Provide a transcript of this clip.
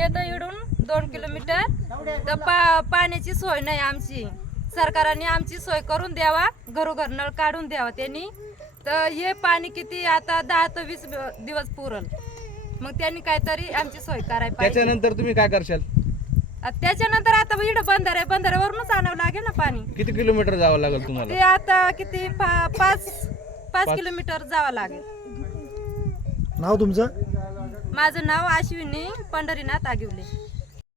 येतं इकडून 2 किलोमीटर तर पाण्याची सोय नाही आमची. सरकारने आमची सोय करून द्यावा, घरोघर नळ काढून द्यावा त्यांनी. तर हे पाणी किती आता 10 ते 20 दिवस पुरल, मग त्यांनी काहीतरी आमची सोय करायला पाहिजे. त्याच्यानंतर तुम्ही काय करशाल? त्याच्यानंतर आता इकडं बंधाऱ्यावरूनच आणावं लागेल ना पाणी. किती किलोमीटर जावं लागेल तुम्हाला? ते आता किती 5 किलोमीटर जावं लागेल. नाव तुमचं? माझं नाव अश्विनी पंढरीनाथ आगिवले.